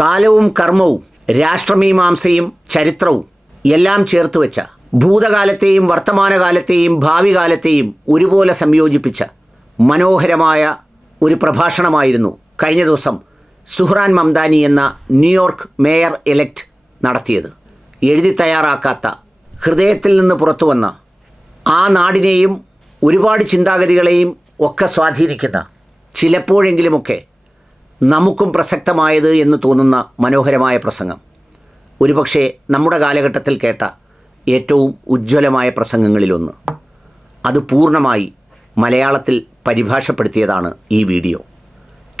കാലവും കർമ്മവും രാഷ്ട്രമീമാംസയും ചരിത്രവും എല്ലാം ചേർത്ത് വെച്ച ഭൂതകാലത്തെയും വർത്തമാനകാലത്തെയും ഭാവി കാലത്തെയും ഒരുപോലെ സംയോജിപ്പിച്ച മനോഹരമായ ഒരു പ്രഭാഷണമായിരുന്നു കഴിഞ്ഞ ദിവസം സുഹ്റാൻ മംദാനി എന്ന ന്യൂയോർക്ക് മേയർ ഇലക്ട് നടത്തിയത്. എഴുതി തയ്യാറാക്കാത്ത ഹൃദയത്തിൽ നിന്ന് പുറത്തു വന്ന ആ നാടിനെയും ഒരുപാട് ചിന്താഗതികളെയും ഒക്കെ സ്വാധീനിക്കുന്ന ചിലപ്പോഴെങ്കിലുമൊക്കെ നമുക്കും പ്രസക്തമായത് എന്ന് തോന്നുന്ന മനോഹരമായ പ്രസംഗം. ഒരുപക്ഷെ നമ്മുടെ കാലഘട്ടത്തിൽ കേട്ട ഏറ്റവും ഉജ്ജ്വലമായ പ്രസംഗങ്ങളിലൊന്ന്. അത് പൂർണമായി മലയാളത്തിൽ പരിഭാഷപ്പെടുത്തിയതാണ് ഈ വീഡിയോ.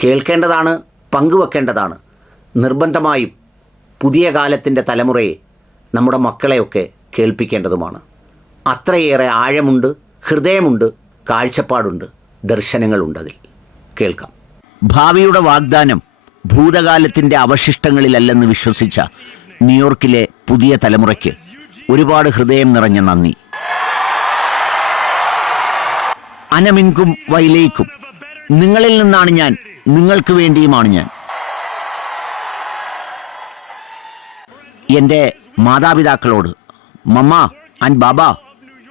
കേൾക്കേണ്ടതാണ് പങ്കുവെക്കേണ്ടതാണ്. നിർബന്ധമായും പുതിയ കാലത്തിന്റെ തലമുറയെ നമ്മുടെ മക്കളെയൊക്കെ കേൾപ്പിക്കേണ്ടതുമാണ്. അത്രയേറെ ആഴമുണ്ട് ഹൃദയമുണ്ട് കാഴ്ചപ്പാടുണ്ട് ദർശനങ്ങളുണ്ടതിൽ കേൾക്കാം. ഭാവിയുടെ വാഗ്ദാനം ഭൂതകാലത്തിന്റെ അവശിഷ്ടങ്ങളിലല്ലെന്ന് വിശ്വസിച്ച ന്യൂയോർക്കിലെ പുതിയ തലമുറയ്ക്ക് ഒരുപാട് ഹൃദയം നിറഞ്ഞ നന്ദി. അനമിൻകും വൈലേക്കും നിങ്ങളിൽ നിന്നാണ് ഞാൻ നിങ്ങൾക്ക് വേണ്ടിയുമാണ് ഞാൻ. എന്റെ മാതാപിതാക്കളോട് മമ്മ ആൻഡ് ബാബ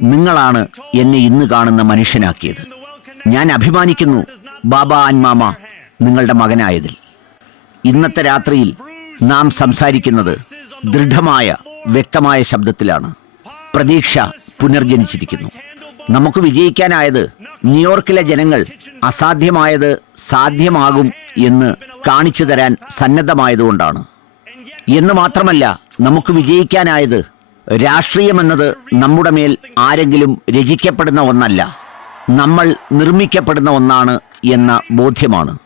നിങ്ങളാണ് എന്നെ ഇന്ന് കാണുന്ന മനുഷ്യനാക്കിയത്. ഞാൻ അഭിമാനിക്കുന്നു ബാബ ആൻഡ് മാമ. നിങ്ങളുടെ മകനായതിൽ. ഇന്നത്തെ രാത്രിയിൽ നാം സംസാരിക്കുന്നത് ദൃഢമായ വ്യക്തമായ ശബ്ദത്തിലാണ്. പ്രതീക്ഷ പുനർജനിച്ചിരിക്കുന്നു. നമുക്ക് വിജയിക്കാനായത് ന്യൂയോർക്കിലെ ജനങ്ങൾ അസാധ്യമായത് സാധ്യമാകും എന്ന് കാണിച്ചു തരാൻ സന്നദ്ധമായതുകൊണ്ടാണ്. എന്ന് മാത്രമല്ല നമുക്ക് വിജയിക്കാനായത് രാഷ്ട്രീയമെന്നത് നമ്മുടെ മേൽ ആരെങ്കിലും രചിക്കപ്പെടുന്ന ഒന്നല്ല നമ്മൾ നിർമ്മിക്കപ്പെടുന്ന ഒന്നാണ് എന്ന ബോധ്യമാണ്.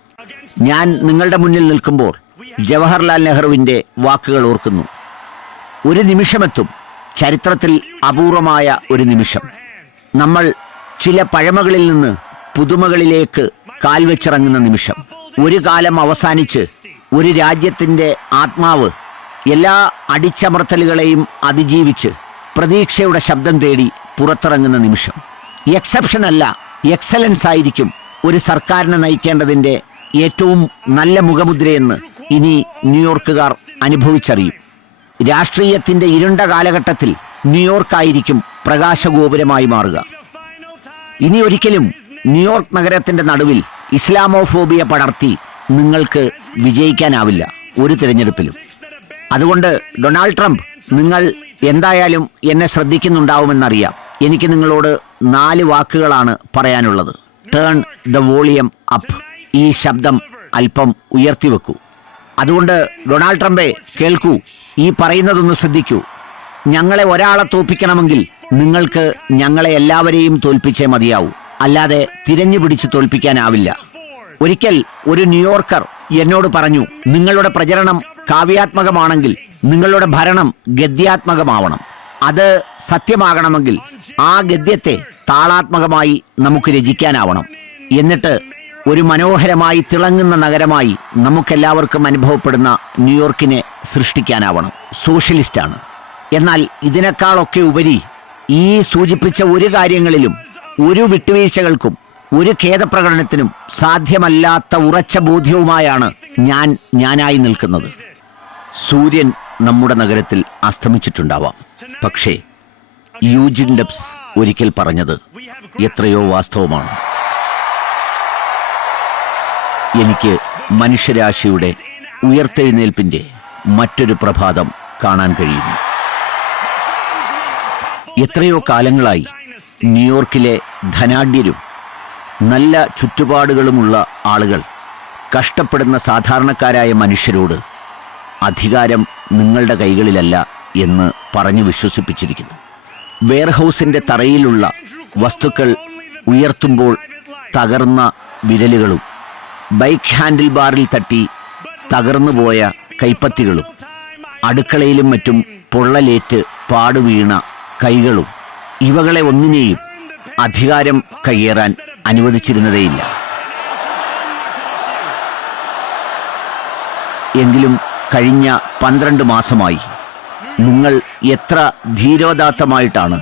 ഞാൻ നിങ്ങളുടെ മുന്നിൽ നിൽക്കുമ്പോൾ ജവഹർലാൽ നെഹ്റുവിന്റെ വാക്കുകൾ ഓർക്കുന്നു. ഒരു നിമിഷമെത്തും ചരിത്രത്തിൽ അപൂർവമായ ഒരു നിമിഷം. നമ്മൾ ചില പഴമകളിൽ നിന്ന് പുതുമകളിലേക്ക് കാൽവെച്ചിറങ്ങുന്ന നിമിഷം. ഒരു കാലം അവസാനിച്ച് ഒരു രാജ്യത്തിന്റെ ആത്മാവ് എല്ലാ അടിച്ചമർത്തലുകളെയും അതിജീവിച്ച് പ്രതീക്ഷയുടെ ശബ്ദം തേടി പുറത്തിറങ്ങുന്ന നിമിഷം. എക്സെപ്ഷൻ അല്ല എക്സലൻസ് ആയിരിക്കും ഒരു സർക്കാരിനെ നയിക്കേണ്ടതിന്റെ ഏറ്റവും നല്ല മുഖമുദ്രയെന്ന് ഇനി ന്യൂയോർക്കുകാർ അനുഭവിച്ചറിയും. രാഷ്ട്രീയത്തിന്റെ ഇരുണ്ട കാലഘട്ടത്തിൽ ന്യൂയോർക്കായിരിക്കും പ്രകാശഗോപുരമായി മാറുക. ഇനി ഒരിക്കലും ന്യൂയോർക്ക് നഗരത്തിന്റെ നടുവിൽ ഇസ്ലാമോഫോബിയ പടർത്തി നിങ്ങൾക്ക് വിജയിക്കാനാവില്ല ഒരു തിരഞ്ഞെടുപ്പിലും. അതുകൊണ്ട് ഡൊണാൾഡ് ട്രംപ് നിങ്ങൾ എന്തായാലും എന്നെ ശ്രദ്ധിക്കുന്നുണ്ടാവുമെന്നറിയാം. എനിക്ക് നിങ്ങളോട് നാല് വാക്കുകളാണ് പറയാനുള്ളത്. ടേൺ ദ വോളിയം അപ്പ് ഈ ശബ്ദം അല്പം ഉയർത്തി വെക്കൂ അതുകൊണ്ട് ഡൊണാൾഡ് ട്രംപെ കേൾക്കൂ ഈ പറയുന്നതൊന്ന് ശ്രദ്ധിക്കൂ. ഞങ്ങളെ ഒരാളെ തോൽപ്പിക്കണമെങ്കിൽ നിങ്ങൾക്ക് ഞങ്ങളെ എല്ലാവരെയും തോൽപ്പിച്ചേ മതിയാവൂ. അല്ലാതെ തിരഞ്ഞു പിടിച്ച് തോൽപ്പിക്കാനാവില്ല. ഒരിക്കൽ ഒരു ന്യൂയോർക്കർ എന്നോട് പറഞ്ഞു നിങ്ങളുടെ പ്രചരണം കാവ്യാത്മകമാണെങ്കിൽ നിങ്ങളുടെ ഭരണം ഗദ്യാത്മകമാവണം. അത് സത്യമാകണമെങ്കിൽ ആ ഗദ്യത്തെ താളാത്മകമായി നമുക്ക് രചിക്കാനാവണം. എന്നിട്ട് ഒരു മനോഹരമായി തിളങ്ങുന്ന നഗരമായി നമുക്കെല്ലാവർക്കും അനുഭവപ്പെടുന്ന ന്യൂയോർക്കിനെ സൃഷ്ടിക്കാനാവണം. സോഷ്യലിസ്റ്റാണ്. എന്നാൽ ഇതിനേക്കാളൊക്കെ ഉപരി ഈ സൂചിപ്പിച്ച ഒരു കാര്യങ്ങളിലും ഒരു വിട്ടുവീഴ്ചകൾക്കും ഒരു ഖേദപ്രകടനത്തിനും സാധ്യമല്ലാത്ത ഉറച്ച ബോധ്യവുമായാണ് ഞാൻ ഞാനായി നിൽക്കുന്നത്. സൂര്യൻ നമ്മുടെ നഗരത്തിൽ അസ്തമിച്ചിട്ടുണ്ടാവാം. പക്ഷേ യൂജിൻ ഡെബ്സ് ഒരിക്കൽ പറഞ്ഞത് എത്രയോ വാസ്തവമാണ്. എനിക്ക് മനുഷ്യരാശിയുടെ ഉയർത്തെഴുന്നേൽപ്പിന്റെ മറ്റൊരു പ്രഭാതം കാണാൻ കഴിയുന്നു. എത്രയോ കാലങ്ങളായി ന്യൂയോർക്കിലെ ധനാഢ്യരും നല്ല ചുറ്റുപാടുകളുമുള്ള ആളുകൾ കഷ്ടപ്പെടുന്ന സാധാരണക്കാരായ മനുഷ്യരോട് അധികാരം നിങ്ങളുടെ കൈകളിലല്ല എന്ന് പറഞ്ഞു വിശ്വസിപ്പിച്ചിരിക്കുന്നു. വെയർഹൗസിന്റെ തറയിലുള്ള വസ്തുക്കൾ ഉയർത്തുമ്പോൾ തകർന്ന വിരലുകളും ബൈക്ക് ഹാൻഡിൽ ബാറിൽ തട്ടി തകർന്നുപോയ കൈപ്പത്തികളും അടുക്കളയിലും മറ്റും പൊള്ളലേറ്റ് പാടുവീണ കൈകളും ഇവകളെ ഒന്നിനെയും അധികാരം കയ്യേറാൻ അനുവദിച്ചിരുന്നതേയില്ല. എങ്കിലും കഴിഞ്ഞ പന്ത്രണ്ട് മാസമായി നിങ്ങൾ എത്ര ധീരോദാത്തമായിട്ടാണ്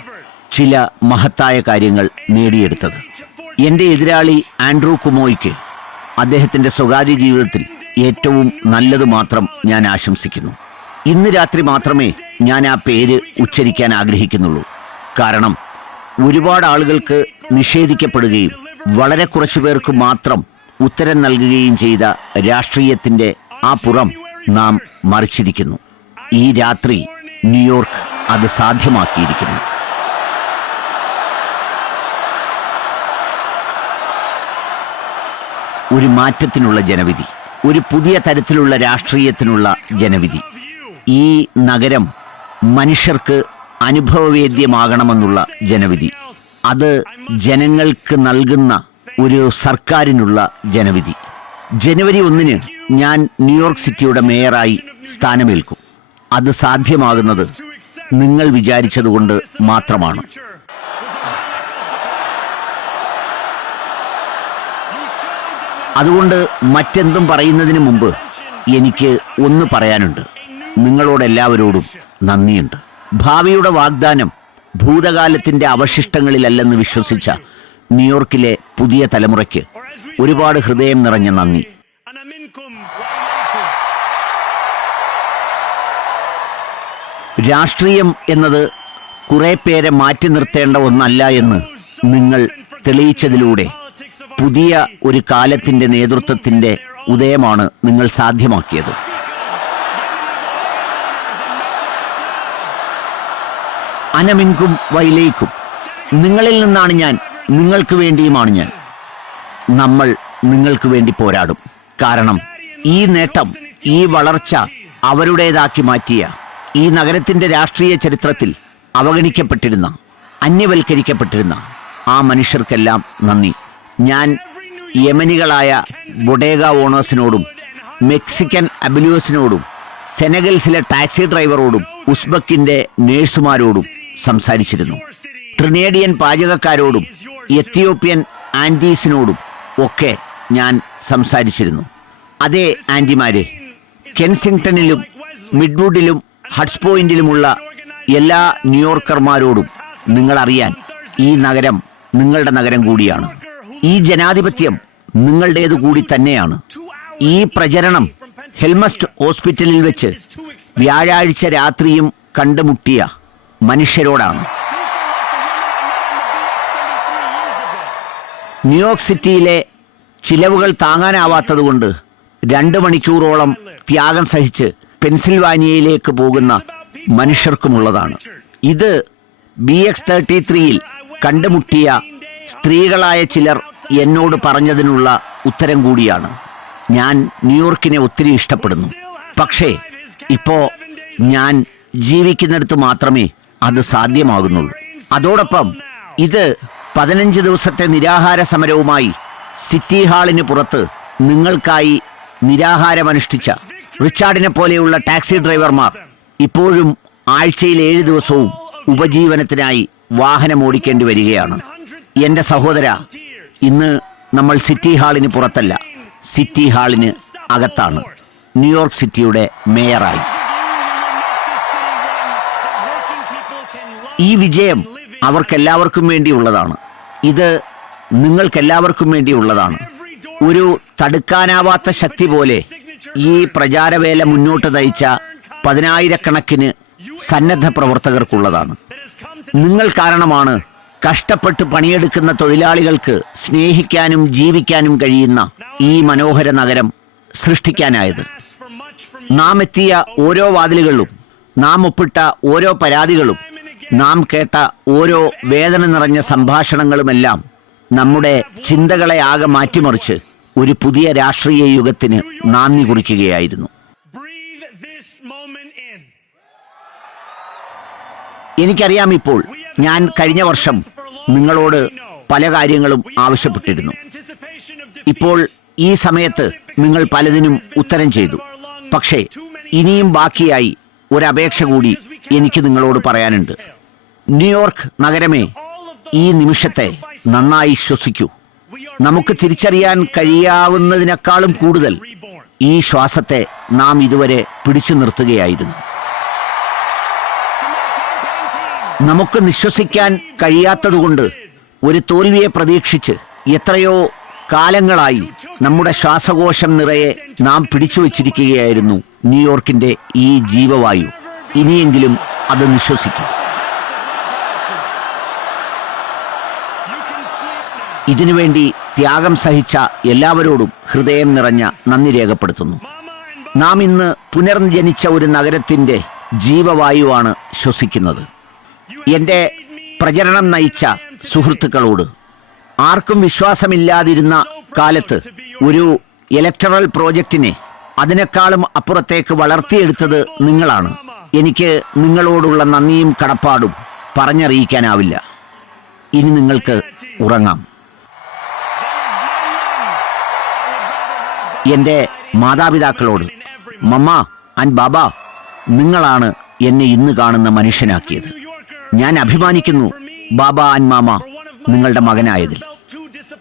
ചില മഹത്തായ കാര്യങ്ങൾ നേടിയെടുത്തത്. എന്റെ എതിരാളി ആൻഡ്രൂ കുമോയ്ക്ക് അദ്ദേഹത്തിന്റെ സ്വകാര്യ ജീവിതത്തിൽ ഏറ്റവും നല്ലത് മാത്രം ഞാൻ ആശംസിക്കുന്നു. ഇന്ന് രാത്രി മാത്രമേ ഞാൻ ആ പേര് ഉച്ചരിക്കാൻ ആഗ്രഹിക്കുന്നുള്ളൂ. കാരണം ഒരുപാട് ആളുകൾക്ക് നിഷേധിക്കപ്പെടുകയും വളരെ കുറച്ചു പേർക്ക് മാത്രം ഉത്തരം നൽകുകയും ചെയ്ത രാഷ്ട്രീയത്തിന്റെ ആ പുറം നാം മറിച്ചിരിക്കുന്നു. ഈ രാത്രി ന്യൂയോർക്ക് അത് സാധ്യമാക്കിയിരിക്കുന്നു. ഒരു മാറ്റത്തിനുള്ള ജനവിധി ഒരു പുതിയ തരത്തിലുള്ള രാഷ്ട്രീയത്തിനുള്ള ജനവിധി. ഈ നഗരം മനുഷ്യർക്ക് അനുഭവവേദ്യമാകണമെന്നുള്ള ജനവിധി. അത് ജനങ്ങൾക്ക് നൽകുന്ന ഒരു സർക്കാരിനുള്ള ജനവിധി. ജനുവരി ഒന്നിന് ഞാൻ ന്യൂയോർക്ക് സിറ്റിയുടെ മേയറായി സ്ഥാനമേൽക്കും. അത് സാധ്യമാകുന്നത് നിങ്ങൾ വിചാരിച്ചതുകൊണ്ട് മാത്രമാണ്. അതുകൊണ്ട് മറ്റെന്തും പറയുന്നതിന് മുമ്പ് എനിക്ക് ഒന്ന് പറയാനുണ്ട്. നിങ്ങളോടെല്ലാവരോടും നന്ദിയുണ്ട്. ഭാവിയുടെ വാഗ്ദാനം ഭൂതകാലത്തിന്റെ അവശിഷ്ടങ്ങളിലല്ലെന്ന് വിശ്വസിച്ച ന്യൂയോർക്കിലെ പുതിയ തലമുറയ്ക്ക് ഒരുപാട് ഹൃദയം നിറഞ്ഞ നന്ദി. രാഷ്ട്രീയം എന്നത് കുറേ പേരെ മാറ്റി നിർത്തേണ്ട ഒന്നല്ല എന്ന് നിങ്ങൾ തെളിയിച്ചതിലൂടെ പുതിയ ഒരു കാലത്തിന്റെ നേതൃത്വത്തിന്റെ ഉദയമാണ് നിങ്ങൾ സാധ്യമാക്കിയത്. അനമിൻകും വൈലേക്കും. നിങ്ങളിൽ നിന്നാണ് ഞാൻ നിങ്ങൾക്ക് വേണ്ടിയുമാണ് ഞാൻ. നമ്മൾ നിങ്ങൾക്ക് വേണ്ടി പോരാടും. കാരണം ഈ നേട്ടം ഈ വളർച്ച അവരുടേതാക്കി മാറ്റിയ ഈ നഗരത്തിന്റെ രാഷ്ട്രീയ ചരിത്രത്തിൽ അവഗണിക്കപ്പെട്ടിരുന്ന അന്യവൽക്കരിക്കപ്പെട്ടിരുന്ന ആ മനുഷ്യർക്കെല്ലാം നന്ദി. ഞാൻ യമനികളായ ബൊഡേഗ ഓണേഴ്സിനോടും മെക്സിക്കൻ അബിലിയോസിനോടും സെനഗൽസിലെ ടാക്സി ഡ്രൈവറോടും ഉസ്ബക്കിന്റെ നേഴ്സുമാരോടും സംസാരിച്ചിരുന്നു. ട്രിനേഡിയൻ പാചകക്കാരോടും എത്തിയോപ്യൻ ആന്റീസിനോടും ഒക്കെ ഞാൻ സംസാരിച്ചിരുന്നു. അതേ ആന്റിമാരെ കെൻസിംഗ്ടണിലും മിഡ്വുഡിലും ഹട്സ് പോയിന്റിലുമുള്ള എല്ലാ ന്യൂയോർക്കർമാരോടും നിങ്ങളറിയാൻ ഈ നഗരം നിങ്ങളുടെ നഗരം കൂടിയാണ്. ഈ ജനാധിപത്യം നിങ്ങളുടേതു കൂടി തന്നെയാണ്. ഈ പ്രചരണം ഹെൽമസ്റ്റ് ഹോസ്പിറ്റലിൽ വെച്ച് വ്യാഴാഴ്ച രാത്രിയും കണ്ടുമുട്ടിയ മനുഷ്യരോടാണ്. ന്യൂയോർക്ക് സിറ്റിയിലെ ചിലവുകൾ താങ്ങാനാവാത്തതുകൊണ്ട് രണ്ട് മണിക്കൂറോളം ത്യാഗം സഹിച്ച് പെൻസിൽവാനിയയിലേക്ക് പോകുന്ന മനുഷ്യർക്കുമുള്ളതാണ്. ഇത് ബി എക്സ് തേർട്ടി ത്രീയിൽ കണ്ടുമുട്ടിയ സ്ത്രീകളായ ചിലർ എന്നോട് പറഞ്ഞതിനുള്ള ഉത്തരം കൂടിയാണ്. ഞാൻ ന്യൂയോർക്കിനെ ഒത്തിരി ഇഷ്ടപ്പെടുന്നു. പക്ഷേ ഇപ്പോൾ ഞാൻ ജീവിക്കുന്നിടത്ത് മാത്രമേ അത് സാധ്യമാകുന്നുള്ളൂ. അതോടൊപ്പം ഇത് പതിനഞ്ച് ദിവസത്തെ നിരാഹാര സമരവുമായി സിറ്റി ഹാളിന് പുറത്ത് നിങ്ങൾക്കായി നിരാഹാരമനുഷ്ഠിച്ച റിച്ചാർഡിനെ പോലെയുള്ള ടാക്സി ഡ്രൈവർമാർ ഇപ്പോഴും ആഴ്ചയിൽ ഏഴ് ദിവസവും ഉപജീവനത്തിനായി വാഹനം ഓടിക്കേണ്ടി വരികയാണ്. എന്റെ സഹോദര ഇന്ന് നമ്മൾ സിറ്റി ഹാളിന് പുറത്തല്ല സിറ്റി ഹാളിന് അകത്താണ്. ന്യൂയോർക്ക് സിറ്റിയുടെ മേയറായി. ഈ വിജയം അവർക്കെല്ലാവർക്കും വേണ്ടിയുള്ളതാണ്. ഇത് നിങ്ങൾക്കെല്ലാവർക്കും വേണ്ടിയുള്ളതാണ്. ഒരു തടുക്കാനാവാത്ത ശക്തി പോലെ ഈ പ്രചാരവേല മുന്നോട്ട് നയിച്ച പതിനായിരക്കണക്കിന് സന്നദ്ധ പ്രവർത്തകർക്കുള്ളതാണ്. നിങ്ങൾ കാരണമാണ് കഷ്ടപ്പെട്ട് പണിയെടുക്കുന്ന തൊഴിലാളികൾക്ക് സ്നേഹിക്കാനും ജീവിക്കാനും കഴിയുന്ന ഈ മനോഹര നഗരം സൃഷ്ടിക്കാനായത്. നാം എത്തിയ ഓരോ വാതിലുകളും നാം ഒപ്പിട്ട ഓരോ പരാതികളും നാം കേട്ട ഓരോ വേദന നിറഞ്ഞ സംഭാഷണങ്ങളുമെല്ലാം നമ്മുടെ ചിന്തകളെ ആകെ മാറ്റിമറിച്ച് ഒരു പുതിയ രാഷ്ട്രീയ യുഗത്തിന് നാന്ദി കുറിക്കുകയായിരുന്നു. എനിക്കറിയാം ഇപ്പോൾ ഞാൻ കഴിഞ്ഞ വർഷം നിങ്ങളോട് പല കാര്യങ്ങളും ആവശ്യപ്പെട്ടിരുന്നു. ഇപ്പോൾ ഈ സമയത്ത് നിങ്ങൾ പലതിനും ഉത്തരം ചെയ്തു. പക്ഷേ ഇനിയും ബാക്കിയായി ഒരപേക്ഷ കൂടി എനിക്ക് നിങ്ങളോട് പറയാനുണ്ട്. ന്യൂയോർക്ക് നഗരമേ ഈ നിമിഷത്തെ നന്നായി ശ്വസിക്കൂ. നമുക്ക് തിരിച്ചറിയാൻ കഴിയാവുന്നതിനേക്കാളും കൂടുതൽ ഈ ശ്വാസത്തെ നാം ഇതുവരെ പിടിച്ചു നിർത്തുകയായിരുന്നു. നമുക്ക് നിശ്വസിക്കാൻ കഴിയാത്തതുകൊണ്ട് ഒരു തോൽവിയെ പ്രതീക്ഷിച്ച് എത്രയോ കാലങ്ങളായി നമ്മുടെ ശ്വാസകോശം നിറയെ നാം പിടിച്ചു വച്ചിരിക്കുകയായിരുന്നു ന്യൂയോർക്കിന്റെ ഈ ജീവവായു. ഇനിയെങ്കിലും അത് now. ഇതിനുവേണ്ടി ത്യാഗം സഹിച്ച എല്ലാവരോടും ഹൃദയം നിറഞ്ഞ നന്ദി രേഖപ്പെടുത്തുന്നു. നാം ഇന്ന് പുനർജനിച്ച ഒരു നഗരത്തിന്റെ ജീവവായുവാണ് ശ്വസിക്കുന്നത്. എന്റെ പ്രചരണം നയിച്ച സുഹൃത്തുക്കളോട് ആർക്കും വിശ്വാസമില്ലാതിരുന്ന കാലത്ത് ഒരു ഇലക്ടറൽ പ്രോജക്റ്റിനെ അതിനേക്കാളും അപ്പുറത്തേക്ക് വളർത്തിയെടുത്തത് നിങ്ങളാണ്. എനിക്ക് നിങ്ങളോടുള്ള നന്ദിയും കടപ്പാടും പറഞ്ഞറിയിക്കാനാവില്ല. ഇനി നിങ്ങൾക്ക് ഉറങ്ങാം. എന്റെ മാതാപിതാക്കളോട് മമ്മ ആൻഡ് ബാബ നിങ്ങളാണ് എന്നെ ഇന്ന് കാണുന്ന മനുഷ്യനാക്കിയത്. ഞാൻ അഭിമാനിക്കുന്നു ബാബ ആൻഡ് മാമ നിങ്ങളുടെ മകനായതിൽ.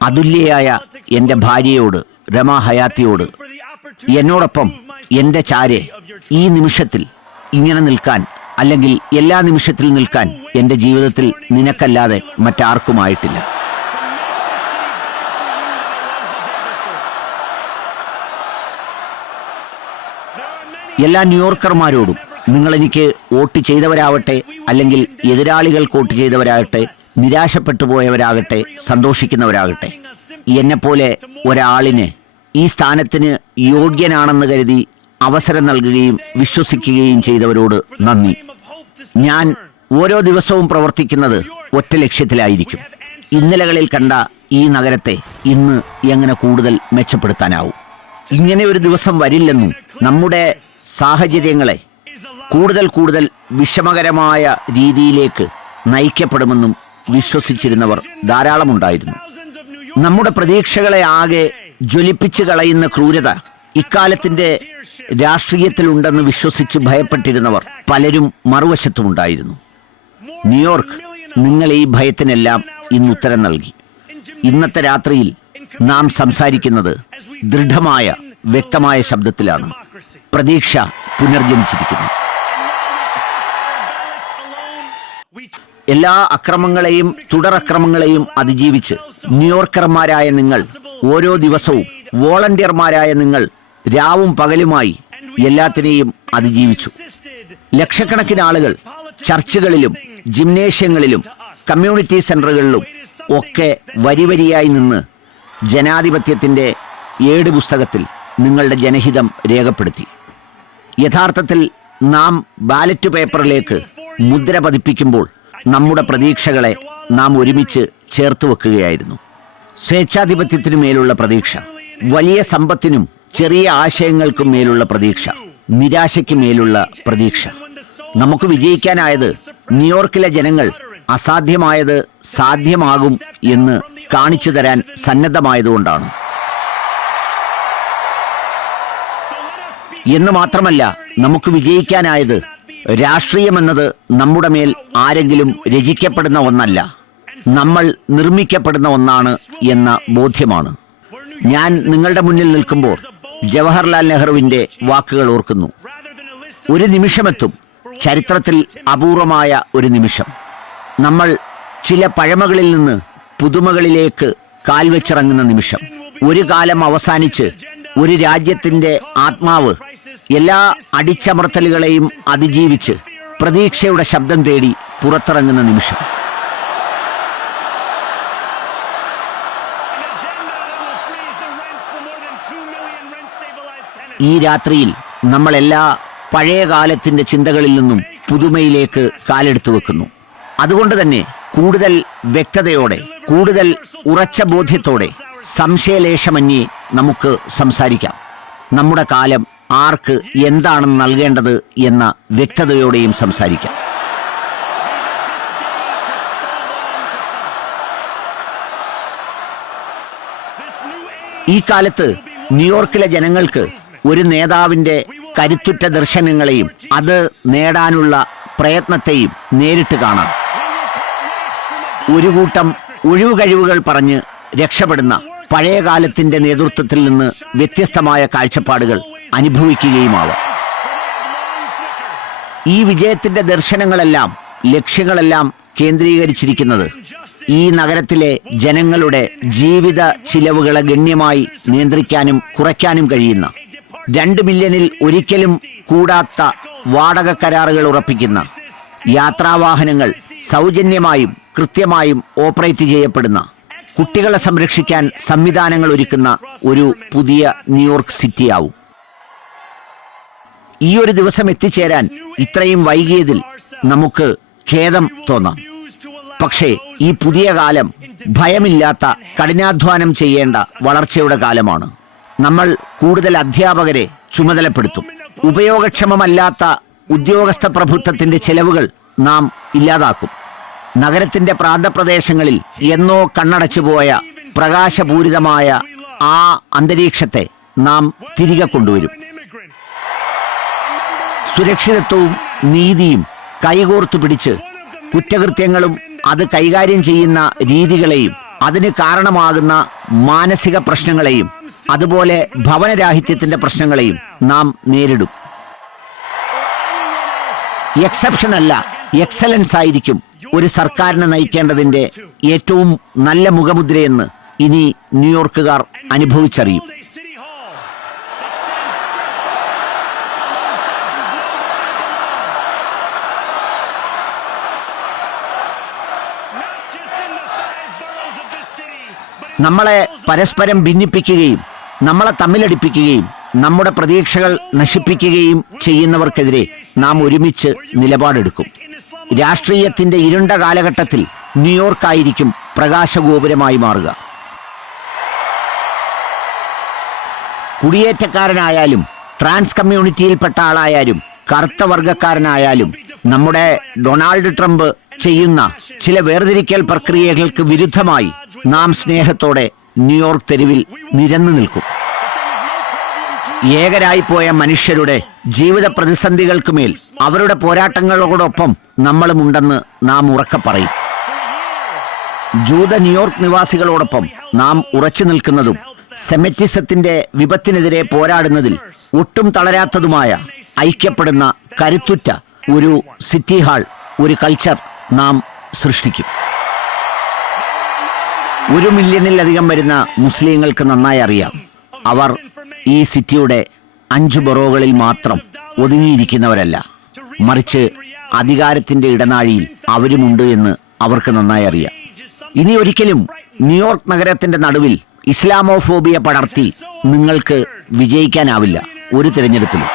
അതുല്യയായ എന്റെ ഭാര്യയോട് രമ ഹയാത്തിയോട് എന്നോടൊപ്പം എന്റെ ചാരെ ഈ നിമിഷത്തിൽ ഇങ്ങനെ നിൽക്കാൻ അല്ലെങ്കിൽ എല്ലാ നിമിഷത്തിൽ നിൽക്കാൻ എന്റെ ജീവിതത്തിൽ നിനക്കല്ലാതെ മറ്റാർക്കുമായിട്ടില്ല. എല്ലാ ന്യൂയോർക്കർമാരോടും നിങ്ങൾ എനിക്ക് വോട്ട് ചെയ്തവരാവട്ടെ അല്ലെങ്കിൽ എതിരാളികൾക്ക് വോട്ട് ചെയ്തവരാകട്ടെ നിരാശപ്പെട്ടു പോയവരാകട്ടെ സന്തോഷിക്കുന്നവരാകട്ടെ. എന്നെപ്പോലെ ഒരാളിന് ഈ സ്ഥാനത്തിന് യോഗ്യനാണെന്ന് കരുതി അവസരം നൽകുകയും വിശ്വസിക്കുകയും ചെയ്തവരോട് നന്ദി. ഞാൻ ഓരോ ദിവസവും പ്രവർത്തിക്കുന്നത് ഒറ്റ ലക്ഷ്യത്തിലായിരിക്കും. ഇന്നലകളിൽ കണ്ട ഈ നഗരത്തെ ഇന്ന് എങ്ങനെ കൂടുതൽ മെച്ചപ്പെടുത്താനാവും? ഇങ്ങനെ ഒരു ദിവസം വരില്ലെന്നും നമ്മുടെ സാഹചര്യങ്ങളെ കൂടുതൽ കൂടുതൽ വിഷമകരമായ രീതിയിലേക്ക് നയിക്കപ്പെടുമെന്നും വിശ്വസിച്ചിരുന്നവർ ധാരാളമുണ്ടായിരുന്നു. നമ്മുടെ പ്രതീക്ഷകളെ ആകെ ജ്വലിപ്പിച്ചു കളയുന്ന ക്രൂരത ഇക്കാലത്തിന്റെ രാഷ്ട്രീയത്തിലുണ്ടെന്ന് വിശ്വസിച്ച് ഭയപ്പെട്ടിരുന്നവർ പലരും മറുവശത്തുമുണ്ടായിരുന്നു. ന്യൂയോർക്ക് നിങ്ങൾ ഈ ഭയത്തിനെല്ലാം ഇന്ന് ഉത്തരം നൽകി. ഇന്നത്തെ രാത്രിയിൽ നാം സംസാരിക്കുന്നത് ദൃഢമായ വ്യക്തമായ ശബ്ദത്തിലാണ്. പ്രതീക്ഷ പുനർജനിച്ചിരിക്കുന്നു. എല്ലാ അക്രമങ്ങളെയും തുടരക്രമങ്ങളെയും അതിജീവിച്ച് ന്യൂയോർക്കർമാരായ നിങ്ങൾ ഓരോ ദിവസവും വോളണ്ടിയർമാരായ നിങ്ങൾ രാവും പകലുമായി എല്ലാത്തിനെയും അതിജീവിച്ചു. ലക്ഷക്കണക്കിന് ആളുകൾ ചർച്ചുകളിലും ജിംനേഷ്യങ്ങളിലും കമ്മ്യൂണിറ്റി സെന്ററുകളിലും ഒക്കെ വരിവരിയായി നിന്ന് ജനാധിപത്യത്തിന്റെ ഏട് പുസ്തകത്തിൽ നിങ്ങളുടെ ജനഹിതം രേഖപ്പെടുത്തി. യഥാർത്ഥത്തിൽ നാം ബാലറ്റ് പേപ്പറിലേക്ക് മുദ്ര പതിപ്പിക്കുമ്പോൾ നമ്മുടെ പ്രതീക്ഷകളെ നാം ഒരുമിച്ച് ചേർത്ത് വെക്കുകയായിരുന്നു. സ്വേച്ഛാധിപത്യത്തിനു മേലുള്ള പ്രതീക്ഷ വലിയ സമ്പത്തിനും ചെറിയ ആശയങ്ങൾക്കും മേലുള്ള പ്രതീക്ഷ നിരാശയ്ക്ക് മേലുള്ള പ്രതീക്ഷ. നമുക്ക് വിജയിക്കാനായത് ന്യൂയോർക്കിലെ ജനങ്ങൾ അസാധ്യമായത് സാധ്യമാകും എന്ന് കാണിച്ചു തരാൻ സന്നദ്ധമായതുകൊണ്ടാണ്. എന്ന് മാത്രമല്ല നമുക്ക് വിജയിക്കാനായത് രാഷ്ട്രീയമെന്നത് നമ്മുടെ മേൽ ആരെങ്കിലും രചിക്കപ്പെടുന്ന ഒന്നല്ല. നമ്മൾ നിർമ്മിക്കപ്പെടുന്ന ഒന്നാണ് എന്ന ബോധ്യമാണ്. ഞാൻ നിങ്ങളുടെ മുന്നിൽ നിൽക്കുമ്പോൾ ജവഹർലാൽ നെഹ്റുവിന്റെ വാക്കുകൾ ഓർക്കുന്നു. ഒരു നിമിഷമെത്തും. ചരിത്രത്തിൽ അപൂർവമായ ഒരു നിമിഷം. നമ്മൾ ചില പഴമകളിൽ നിന്ന് പുതുമകളിലേക്ക് കാൽവെച്ചിറങ്ങുന്ന നിമിഷം. ഒരു കാലം അവസാനിച്ച് ഒരു രാജ്യത്തിന്റെ ആത്മാവ് എല്ലാ അടിച്ചമർത്തലുകളെയും അതിജീവിച്ച് പ്രതീക്ഷയുടെ ശബ്ദം തേടി പുറത്തിറങ്ങുന്ന നിമിഷം. ഈ രാത്രിയിൽ നമ്മളെല്ലാ പഴയ കാലത്തിന്റെ ചിന്തകളിൽ നിന്നും പുതുമയിലേക്ക് കാലെടുത്തു വെക്കുന്നു. അതുകൊണ്ട് തന്നെ കൂടുതൽ വ്യക്തതയോടെ കൂടുതൽ ഉറച്ച ബോധ്യത്തോടെ സംശയലേശമന്യേ നമുക്ക് സംസാരിക്കാം. നമ്മുടെ കാലം ആർക്ക് എന്താണ് നൽകേണ്ടത് എന്ന വ്യക്തതയോടെയും സംസാരിക്കാം. ഈ കാലത്ത് ന്യൂയോർക്കിലെ ജനങ്ങൾക്ക് ഒരു നേതാവിന്റെ കരുത്തുറ്റ ദർശനങ്ങളെയും അത് നേടാനുള്ള പ്രയത്നത്തെയും നേരിട്ട് കാണാം. ഒരു കൂട്ടം ഒഴിവുകഴിവുകൾ പറഞ്ഞ് രക്ഷപ്പെടുന്ന പഴയ കാലത്തിന്റെ നേതൃത്വത്തിൽ നിന്ന് വ്യത്യസ്തമായ കാഴ്ചപ്പാടുകൾ അനുഭവിക്കുകയുമാവാം. ഈ വിജയത്തിന്റെ ദർശനങ്ങളെല്ലാം ലക്ഷ്യങ്ങളെല്ലാം കേന്ദ്രീകരിച്ചിരിക്കുന്നത് ഈ നഗരത്തിലെ ജനങ്ങളുടെ ജീവിത ചിലവുകളെ ഗണ്യമായി നിയന്ത്രിക്കാനും കുറയ്ക്കാനും കഴിയുന്ന രണ്ട് മില്യണിൽ ഒരിക്കലും കൂടാത്ത വാടക കരാറുകൾ ഉറപ്പിക്കുന്ന യാത്രാവാഹനങ്ങൾ സൗജന്യമായും കൃത്യമായും ഓപ്പറേറ്റ് ചെയ്യപ്പെടുന്ന കുട്ടികളെ സംരക്ഷിക്കാൻ സംവിധാനങ്ങൾ ഒരുക്കുന്ന ഒരു പുതിയ ന്യൂയോർക്ക് സിറ്റിയാവും. ഈ ഒരു ദിവസം എത്തിച്ചേരാൻ ഇത്രയും വൈകിയതിൽ നമുക്ക് ഖേദം തോന്നാം. പക്ഷേ ഈ പുതിയ കാലം ഭയമില്ലാത്ത കഠിനാധ്വാനം ചെയ്യേണ്ട വളർച്ചയുടെ കാലമാണ്. നമ്മൾ കൂടുതൽ അധ്യാപകരെ ചുമതലപ്പെടുത്തും. ഉപയോഗക്ഷമമല്ലാത്ത ഉദ്യോഗസ്ഥ പ്രഭുത്വത്തിന്റെ ചെലവുകൾ നാം ഇല്ലാതാക്കും. നഗരത്തിന്റെ പ്രാന്തപ്രദേശങ്ങളിൽ എന്നോ കണ്ണടച്ചുപോയ പ്രകാശപൂരിതമായ ആ അന്തരീക്ഷത്തെ നാം തിരികെ കൊണ്ടുവരും. സുരക്ഷിതത്വവും നീതിയും കൈകോർത്തു പിടിച്ച് കുറ്റകൃത്യങ്ങളും അത് കൈകാര്യം ചെയ്യുന്ന രീതികളെയും അതിന് കാരണമാകുന്ന മാനസിക പ്രശ്നങ്ങളെയും അതുപോലെ ഭവനരാഹിത്യത്തിന്റെ പ്രശ്നങ്ങളെയും നാം നേരിടും. എക്സെപ്ഷൻ അല്ല എക്സലൻസ് ആയിരിക്കും ഒരു സർക്കാരിനെ നയിക്കേണ്ടതിന്റെ ഏറ്റവും നല്ല മുഖമുദ്രയെന്ന് ഇനി ന്യൂയോർക്കുകാർ അനുഭവിച്ചറിയും നമ്മളെ പരസ്പരം ഭിന്നിപ്പിക്കുകയും നമ്മളെ തമ്മിലടിപ്പിക്കുകയും നമ്മുടെ പ്രതീക്ഷകൾ നശിപ്പിക്കുകയും ചെയ്യുന്നവർക്കെതിരെ നാം ഒരുമിച്ച് നിലപാടെടുക്കും. രാഷ്ട്രീയത്തിന്റെ ഇരുണ്ട കാലഘട്ടത്തിൽ ന്യൂയോർക്കായിരിക്കും പ്രകാശഗോപുരമായി മാറുക. കുടിയേറ്റക്കാരനായാലും ട്രാൻസ് കമ്മ്യൂണിറ്റിയിൽപ്പെട്ട ആളായാലും കറുത്ത വർഗക്കാരനായാലും നമ്മുടെ ഡൊണാൾഡ് ട്രംപ് ചെയ്യുന്ന ചില വേർതിരിക്കൽ പ്രക്രിയകൾക്ക് വിരുദ്ധമായി നാം സ്നേഹത്തോടെ ന്യൂയോർക്ക് തെരുവിൽ നിരന്നു നിൽക്കും. ഏകരായിപ്പോയ മനുഷ്യരുടെ ജീവിത പ്രതിസന്ധികൾക്കുമേൽ അവരുടെ പോരാട്ടങ്ങളോടൊപ്പം നമ്മളും ഉണ്ടെന്ന് നാം ഉറക്കെ പറയും. ജൂത ന്യൂയോർക്ക് നിവാസികളോടൊപ്പം നാം ഉറച്ചു നിൽക്കുന്നതും സെമറ്റിസത്തിന്റെ വിപത്തിനെതിരെ പോരാടുന്നതിൽ ഒട്ടും തളരാത്തതുമായ ഐക്യപ്പെടുന്ന കരുത്തുറ്റ ഒരു സിറ്റി ഹാൾ ഒരു കൾച്ചർ നാം സൃഷ്ടിക്കും. ഒരു മില്യണിലധികം വരുന്ന മുസ്ലിങ്ങൾക്ക് നന്നായി അറിയാം. അവർ ഈ സിറ്റിയുടെ അഞ്ചു ബൊറോകളിൽ മാത്രം ഒതുങ്ങിയിരിക്കുന്നവരല്ല. മറിച്ച് അധികാരത്തിന്റെ ഇടനാഴിയിൽ അവരുമുണ്ട് എന്ന് അവർക്ക് നന്നായി അറിയാം. ഇനി ഒരിക്കലും ന്യൂയോർക്ക് നഗരത്തിന്റെ നടുവിൽ ഇസ്ലാമോഫോബിയ പടർത്തി നിങ്ങൾക്ക് വിജയിക്കാനാവില്ല ഒരു തിരഞ്ഞെടുപ്പിലും.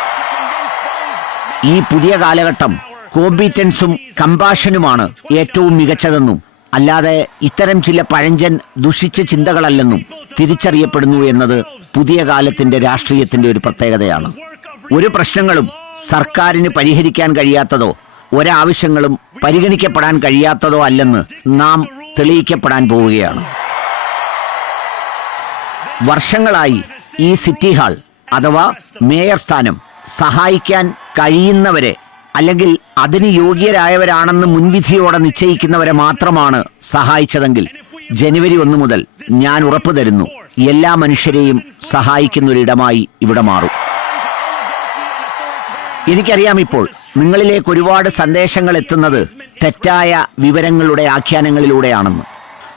ഈ പുതിയ കാലഘട്ടം കോമ്പീറ്റൻസും കമ്പാഷനുമാണ് ഏറ്റവും മികച്ചതെന്നും അല്ലാതെ ഇത്തരം ചില പഴഞ്ചൻ ദുഷിച്ച ചിന്തകളല്ലെന്നും തിരിച്ചറിയപ്പെടുന്നു എന്നത് പുതിയ കാലത്തിന്റെ രാഷ്ട്രീയത്തിന്റെ ഒരു പ്രത്യേകതയാണ്. ഒരു പ്രശ്നങ്ങളും സർക്കാരിന് പരിഹരിക്കാൻ കഴിയാത്തതോ ഒരാവശ്യങ്ങളും പരിഗണിക്കപ്പെടാൻ കഴിയാത്തതോ അല്ലെന്ന് നാം തെളിയിക്കപ്പെടാൻ പോവുകയാണ്. വർഷങ്ങളായി ഈ സിറ്റി ഹാൾ അഥവാ മേയർ സ്ഥാനം സഹായിക്കാൻ കഴിയുന്നവരെ അല്ലെങ്കിൽ അതിന് യോഗ്യരായവരാണെന്ന് മുൻവിധിയോടെ നിശ്ചയിക്കുന്നവരെ മാത്രമാണ് സഹായിച്ചതെങ്കിൽ ജനുവരി ഒന്ന് മുതൽ ഞാൻ ഉറപ്പു തരുന്നു എല്ലാ മനുഷ്യരെയും സഹായിക്കുന്ന ഒരിടമായി ഇവിടെ മാറും. എനിക്കറിയാം ഇപ്പോൾ നിങ്ങളിലേക്ക് ഒരുപാട് സന്ദേശങ്ങൾ എത്തുന്നത് തെറ്റായ വിവരങ്ങളുടെ ആഖ്യാനങ്ങളിലൂടെയാണെന്ന്.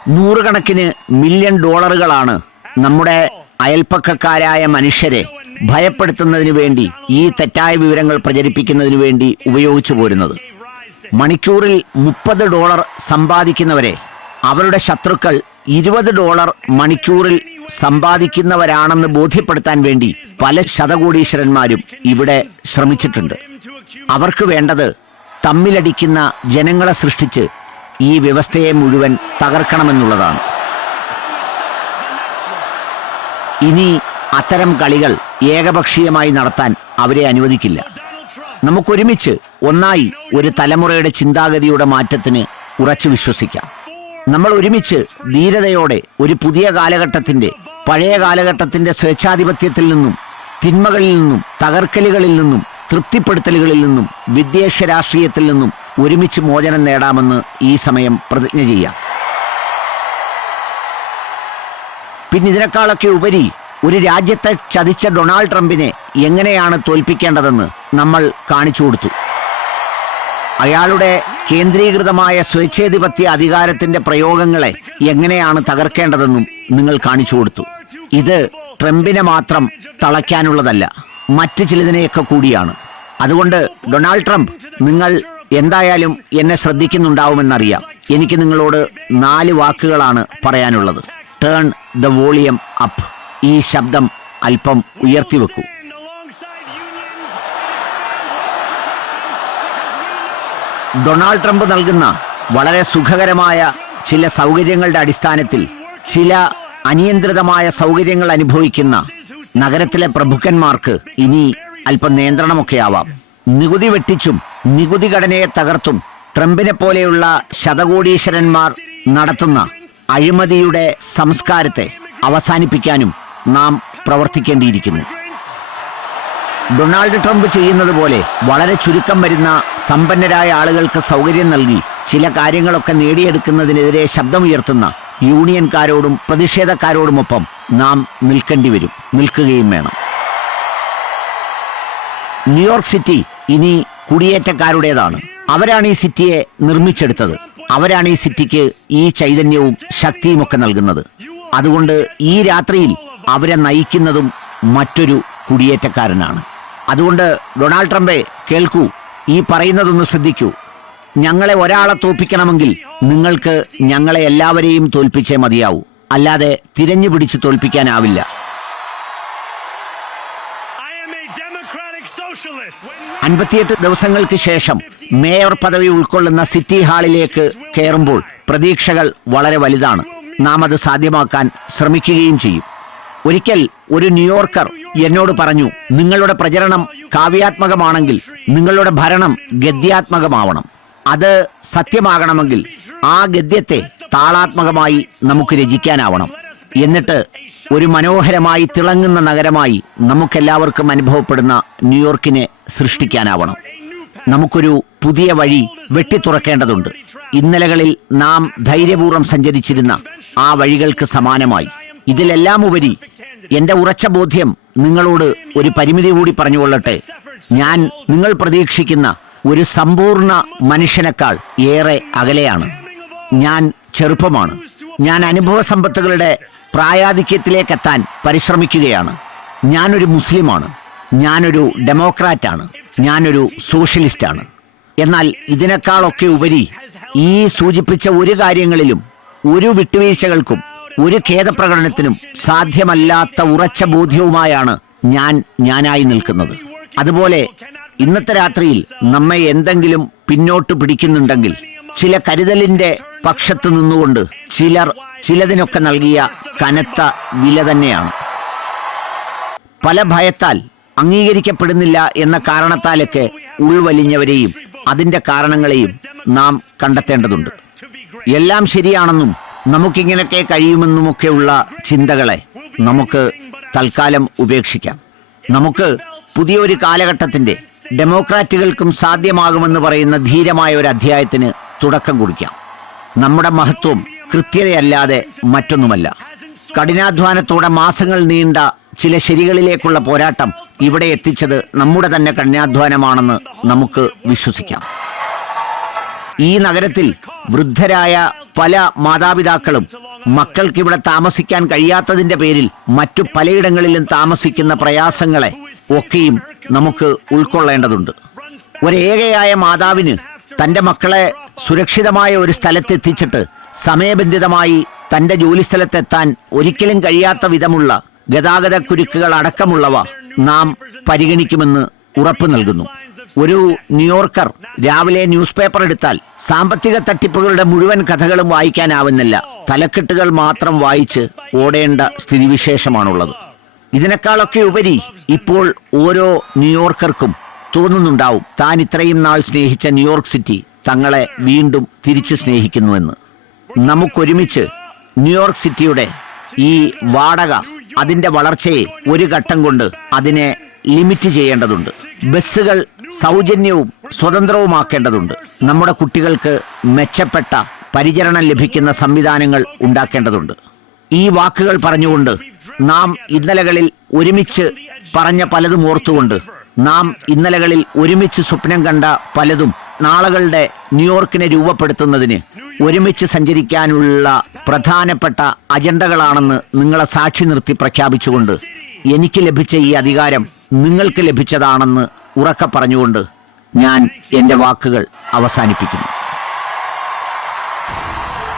നൂറുകണക്കിന് മില്യൺ ഡോളറുകളാണ് നമ്മുടെ അയൽപ്പക്കക്കാരായ മനുഷ്യരെ ഭയപ്പെടുത്തുന്നതിന് വേണ്ടി ഈ തെറ്റായ വിവരങ്ങൾ പ്രചരിപ്പിക്കുന്നതിന് വേണ്ടി ഉപയോഗിച്ചു പോരുന്നത്. മണിക്കൂറിൽ മുപ്പത് ഡോളർ സമ്പാദിക്കുന്നവരെ അവരുടെ ശത്രുക്കൾ ഇരുപത് ഡോളർ മണിക്കൂറിൽ സമ്പാദിക്കുന്നവരാണെന്ന് ബോധ്യപ്പെടുത്താൻ വേണ്ടി പല ശതകോടീശ്വരന്മാരും ഇവിടെ ശ്രമിച്ചിട്ടുണ്ട്. അവർക്ക് വേണ്ടത് തമ്മിലടിക്കുന്ന ജനങ്ങളെ സൃഷ്ടിച്ച് ഈ വ്യവസ്ഥയെ മുഴുവൻ തകർക്കണമെന്നുള്ളതാണ്. ഇനി അത്തരം കളികൾ ഏകപക്ഷീയമായി നടത്താൻ അവരെ അനുവദിക്കില്ല. നമുക്കൊരുമിച്ച് ഒന്നായി ഒരു തലമുറയുടെ ചിന്താഗതിയുടെ മാറ്റത്തിന് ഉറച്ചു വിശ്വസിക്കാം. നമ്മൾ ഒരുമിച്ച് ധീരതയോടെ ഒരു പുതിയ കാലഘട്ടത്തിന്റെ പഴയ കാലഘട്ടത്തിന്റെ സ്വേച്ഛാധിപത്യത്തിൽ നിന്നും തിന്മകളിൽ നിന്നും തകർക്കലുകളിൽ നിന്നും തൃപ്തിപ്പെടുത്തലുകളിൽ നിന്നും വിദ്വേഷ രാഷ്ട്രീയത്തിൽ നിന്നും ഒരുമിച്ച് മോചനം നേടാമെന്ന് ഈ സമയം പ്രതിജ്ഞ ചെയ്യാം പിന്നെ ഇതിനേക്കാളൊക്കെ ഉപരി ഒരു രാജ്യത്തെ ചതിച്ച ഡൊണാൾഡ് ട്രംപിനെ എങ്ങനെയാണ് തോൽപ്പിക്കേണ്ടതെന്ന് നമ്മൾ കാണിച്ചു കൊടുത്തു. അയാളുടെ കേന്ദ്രീകൃതമായ സ്വേച്ഛാധിപത്യ അധികാരത്തിന്റെ പ്രയോഗങ്ങളെ എങ്ങനെയാണ് തകർക്കേണ്ടതെന്നും നിങ്ങൾ കാണിച്ചു കൊടുത്തു. ഇത് ട്രംപിനെ മാത്രം തളയ്ക്കാനുള്ളതല്ല മറ്റു ചിലതിനെയൊക്കെ കൂടിയാണ്. അതുകൊണ്ട് ഡൊണാൾഡ് ട്രംപ് നിങ്ങൾ എന്തായാലും എന്നെ ശ്രദ്ധിക്കുന്നുണ്ടാവുമെന്നറിയാം. എനിക്ക് നിങ്ങളോട് നാല് വാക്കുകളാണ് പറയാനുള്ളത്. ടേൺ ദ വോളിയം അപ്പ് ഈ ശബ്ദം അല്പം ഉയർത്തിവെക്കൂ. ഡൊണാൾഡ് ട്രംപ് നൽകുന്ന വളരെ സുഖകരമായ ചില സൗകര്യങ്ങളുടെ അടിസ്ഥാനത്തിൽ ചില അനിയന്ത്രിതമായ സൗകര്യങ്ങൾ അനുഭവിക്കുന്ന നഗരത്തിലെ പ്രഭുക്കന്മാർക്ക് ഇനി അല്പം നിയന്ത്രണമൊക്കെ ആവാം. നികുതി വെട്ടിച്ചും നികുതി ഘടനയെ തകർത്തും ട്രംപിനെ പോലെയുള്ള ശതകോടീശ്വരന്മാർ നടത്തുന്ന അഴിമതിയുടെ സംസ്കാരത്തെ അവസാനിപ്പിക്കാനും നാം പ്രവർത്തിക്കേണ്ടിയിരിക്കുന്നു. ഡൊണാൾഡ് ട്രംപ് ചെയ്യുന്നത് പോലെ വളരെ ചുരുക്കം വരുന്ന സമ്പന്നരായ ആളുകൾക്ക് സൗകര്യം നൽകി ചില കാര്യങ്ങളൊക്കെ നേടിയെടുക്കുന്നതിനെതിരെ ശബ്ദമുയർത്തുന്ന യൂണിയൻകാരോടും പ്രതിഷേധക്കാരോടുമൊപ്പം നാം നിൽക്കേണ്ടി വരും നിൽക്കുകയും വേണം. ന്യൂയോർക്ക് സിറ്റി ഇനി കുടിയേറ്റക്കാരുടേതാണ്. അവരാണ് ഈ സിറ്റിയെ നിർമ്മിച്ചെടുത്തത്. അവരാണ് ഈ സിറ്റിക്ക് ഈ ചൈതന്യവും ശക്തിയും ഒക്കെ നൽകുന്നത്. അതുകൊണ്ട് ഈ രാത്രിയിൽ അവരെ നയിക്കുന്നതും മറ്റൊരു കുടിയേറ്റക്കാരനാണ്. അതുകൊണ്ട് ഡൊണാൾഡ് ട്രംപെ കേൾക്കൂ ഈ പറയുന്നതൊന്ന് ശ്രദ്ധിക്കൂ. ഞങ്ങളെ ഒരാളെ തോൽപ്പിക്കണമെങ്കിൽ നിങ്ങൾക്ക് ഞങ്ങളെ എല്ലാവരെയും തോൽപ്പിച്ചേ മതിയാവൂ. അല്ലാതെ തിരഞ്ഞു പിടിച്ച് തോൽപ്പിക്കാനാവില്ല. അൻപത്തിയെട്ട് ദിവസങ്ങൾക്ക് ശേഷം മേയർ പദവി ഉൾക്കൊള്ളുന്ന സിറ്റി ഹാളിലേക്ക് കയറുമ്പോൾ പ്രതീക്ഷകൾ വളരെ വലുതാണ്. നാം അത് സാധ്യമാക്കാൻ ശ്രമിക്കുകയും ചെയ്യും. ഒരിക്കൽ ഒരു ന്യൂയോർക്കർ എന്നോട് പറഞ്ഞു നിങ്ങളുടെ പ്രചരണം കാവ്യാത്മകമാണെങ്കിൽ നിങ്ങളുടെ ഭരണം ഗദ്യാത്മകമാവണം. അത് സത്യമാകണമെങ്കിൽ ആ ഗദ്യത്തെ താളാത്മകമായി നമുക്ക് രചിക്കാനാവണം. എന്നിട്ട് ഒരു മനോഹരമായി തിളങ്ങുന്ന നഗരമായി നമുക്കെല്ലാവർക്കും അനുഭവപ്പെടുന്ന ന്യൂയോർക്കിനെ സൃഷ്ടിക്കാനാവണം. നമുക്കൊരു പുതിയ വഴി വെട്ടിത്തുറക്കേണ്ടതുണ്ട്. ഇന്നലകളിൽ നാം ധൈര്യപൂർവം സഞ്ചരിച്ചിരുന്ന ആ വഴികൾക്ക് സമാനമായി. ഇതിലെല്ലാം ഉപരി എന്റെ ഉറച്ച ബോധ്യം നിങ്ങളോട് ഒരു പരിമിതി കൂടി പറഞ്ഞുകൊള്ളട്ടെ. ഞാൻ നിങ്ങൾ പ്രതീക്ഷിക്കുന്ന ഒരു സമ്പൂർണ മനുഷ്യനേക്കാൾ ഏറെ അകലെയാണ്. ഞാൻ ചെറുപ്പമാണ്. ഞാൻ അനുഭവ സമ്പത്തുകളുടെ പ്രായാധിക്യത്തിലേക്കെത്താൻ പരിശ്രമിക്കുകയാണ്. ഞാനൊരു മുസ്ലിമാണ്. ഞാനൊരു ഡെമോക്രാറ്റാണ്. ഞാനൊരു സോഷ്യലിസ്റ്റാണ്. എന്നാൽ ഇതിനേക്കാളൊക്കെ ഉപരി ഈ സൂചിപ്പിച്ച ഒരു കാര്യങ്ങളിലും ഒരു വിട്ടുവീഴ്ചകൾക്കും ഒരു ഖേദപ്രകടനത്തിനും സാധ്യമല്ലാത്ത ഉറച്ച ബോധ്യവുമായാണ് ഞാൻ ഞാനായി നിൽക്കുന്നത്. അതുപോലെ ഇന്നത്തെ രാത്രിയിൽ നമ്മെ എന്തെങ്കിലും പിന്നോട്ട് പിടിക്കുന്നുണ്ടെങ്കിൽ ചില കരുതലിന്റെ പക്ഷത്ത് നിന്നുകൊണ്ട് ചിലർ ചിലതിനൊക്കെ നൽകിയ കനത്ത വില തന്നെയാണ്. പല ഭയത്താൽ അംഗീകരിക്കപ്പെടുന്നില്ല എന്ന കാരണത്താലൊക്കെ ഉൾവലിഞ്ഞവരെയും അതിന്റെ കാരണങ്ങളെയും നാം കണ്ടെത്തേണ്ടതുണ്ട്. എല്ലാം ശരിയാണെന്നും നമുക്കിങ്ങനെയൊക്കെ കഴിയുമെന്നുമൊക്കെയുള്ള ചിന്തകളെ നമുക്ക് തൽക്കാലം ഉപേക്ഷിക്കാം. നമുക്ക് പുതിയൊരു കാലഘട്ടത്തിന്റെ ഡെമോക്രാറ്റുകൾക്കും സാധ്യമാകുമെന്ന് പറയുന്ന ധീരമായ ഒരു അധ്യായത്തിന് തുടക്കം കുറിക്കാം. നമ്മുടെ മഹത്വം കൃത്യതയല്ലാതെ മറ്റൊന്നുമല്ല. കഠിനാധ്വാനത്തോടെ മാസങ്ങൾ നീണ്ട ചില ശരികളിലേക്കുള്ള പോരാട്ടം ഇവിടെ എത്തിച്ചത് നമ്മുടെ തന്നെ കഠിനാധ്വാനമാണെന്ന് നമുക്ക് വിശ്വസിക്കാം. ഈ നഗരത്തിൽ വൃദ്ധരായ പല മാതാപിതാക്കളും മക്കൾക്ക് ഇവിടെ താമസിക്കാൻ കഴിയാത്തതിന്റെ പേരിൽ മറ്റു പലയിടങ്ങളിലും താമസിക്കുന്ന പ്രയാസങ്ങളെ ഒക്കെയും നമുക്ക് ഉൾക്കൊള്ളേണ്ടതുണ്ട്. ഒരേകയായ മാതാവിന് തന്റെ മക്കളെ സുരക്ഷിതമായ ഒരു സ്ഥലത്തെത്തിച്ചിട്ട് സമയബന്ധിതമായി തന്റെ ജോലിസ്ഥലത്തെത്താൻ ഒരിക്കലും കഴിയാത്ത വിധമുള്ള ഗതാഗത കുരുക്കുകൾ അടക്കമുള്ളവ നാം പരിഗണിക്കുമെന്ന് ഉറപ്പു നൽകുന്നു. ഒരു ന്യൂയോർക്കർ രാവിലെ ന്യൂസ് പേപ്പർ എടുത്താൽ സാമ്പത്തിക തട്ടിപ്പുകളുടെ മുഴുവൻ കഥകളും വായിക്കാനാവുന്നില്ല. തലക്കെട്ടുകൾ മാത്രം വായിച്ച് ഓടേണ്ട സ്ഥിതിവിശേഷമാണുള്ളത്. ഇതിനേക്കാളൊക്കെ ഉപരി ഇപ്പോൾ ഓരോ ന്യൂയോർക്കർക്കും തോന്നുന്നുണ്ടാവും. താൻ ഇത്രയും നാൾ സ്നേഹിച്ച ന്യൂയോർക്ക് സിറ്റി തങ്ങളെ വീണ്ടും തിരിച്ചു സ്നേഹിക്കുന്നുവെന്ന്. നമുക്കൊരുമിച്ച് ന്യൂയോർക്ക് സിറ്റിയുടെ ഈ വാടക അതിന്റെ വളർച്ചയെ ഒരു ഘട്ടം കൊണ്ട് അതിനെ ലിമിറ്റ് ചെയ്യേണ്ടതുണ്ട്. ബസ്സുകൾ സൗജന്യവും സ്വതന്ത്രവുമാക്കേണ്ടതുണ്ട്. നമ്മുടെ കുട്ടികൾക്ക് മെച്ചപ്പെട്ട പരിചരണം ലഭിക്കുന്ന സംവിധാനങ്ങൾ ഉണ്ടാക്കേണ്ടതുണ്ട്. ഈ വാക്കുകൾ പറഞ്ഞുകൊണ്ട് നാം ഇന്നലകളിൽ ഒരുമിച്ച് പറഞ്ഞ പലതും ഓർത്തുകൊണ്ട് നാം ഇന്നലകളിൽ ഒരുമിച്ച് സ്വപ്നം കണ്ട പലതും നാളുകളുടെ ന്യൂയോർക്കിനെ രൂപപ്പെടുത്തുന്നതിന് ഒരുമിച്ച് സഞ്ചരിക്കാനുള്ള പ്രധാനപ്പെട്ട അജണ്ടകളാണെന്ന് നിങ്ങളെ സാക്ഷി നിർത്തി പ്രഖ്യാപിച്ചുകൊണ്ട് എനിക്ക് ലഭിച്ച ഈ അധികാരം നിങ്ങൾക്ക് ലഭിച്ചതാണെന്ന് ഉറക്കെ പറഞ്ഞുകൊണ്ട് ഞാൻ എന്റെ വാക്കുകൾ അവസാനിപ്പിക്കുന്നു.